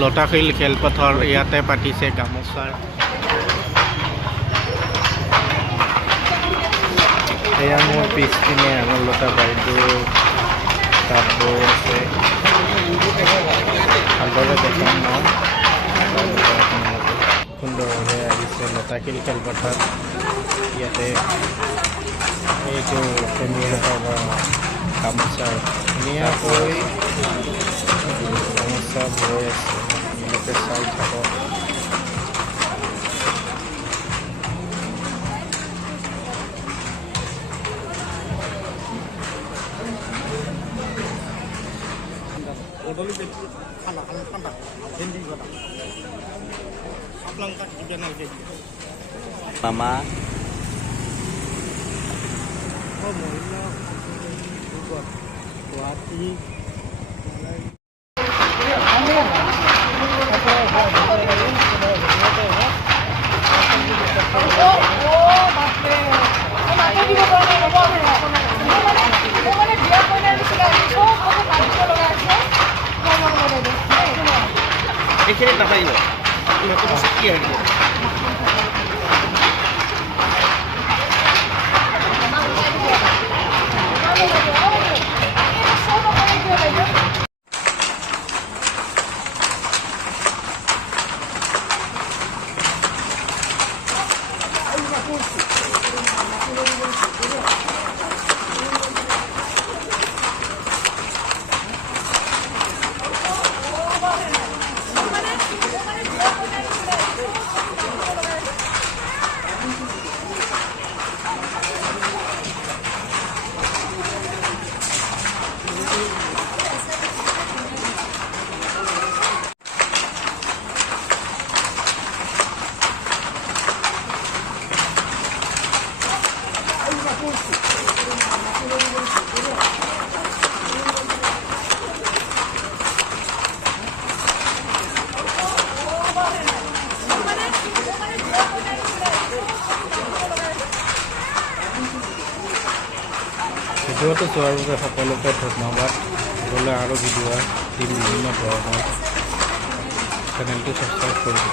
লতাশিল খেলপথাৰ ইয়াতে পাতিছে গামোচাৰ এয়া মোৰ পিছপিনে আঙুলতা বাইদেউ তাত বৈ আছে ভালদৰে দেখাম মই সুন্দৰভাৱে আহিছে লতাশিল খেলপথাৰ ইয়াতে এইটো গামোচা ধুনীয়াকৈ গামোচা বৈ আছে ইয়াতে চাই থাকক Mama এইখিনি নাথাকিব কি আহিব ভিডিঅ'টো চোৱাৰ বাবে সকলোকে ধন্যবাদ হ'লে আৰু ভিডিঅ' দিম বিভিন্ন ধৰণৰ চেনেলটো ছাবস্ক্ৰাইব কৰিব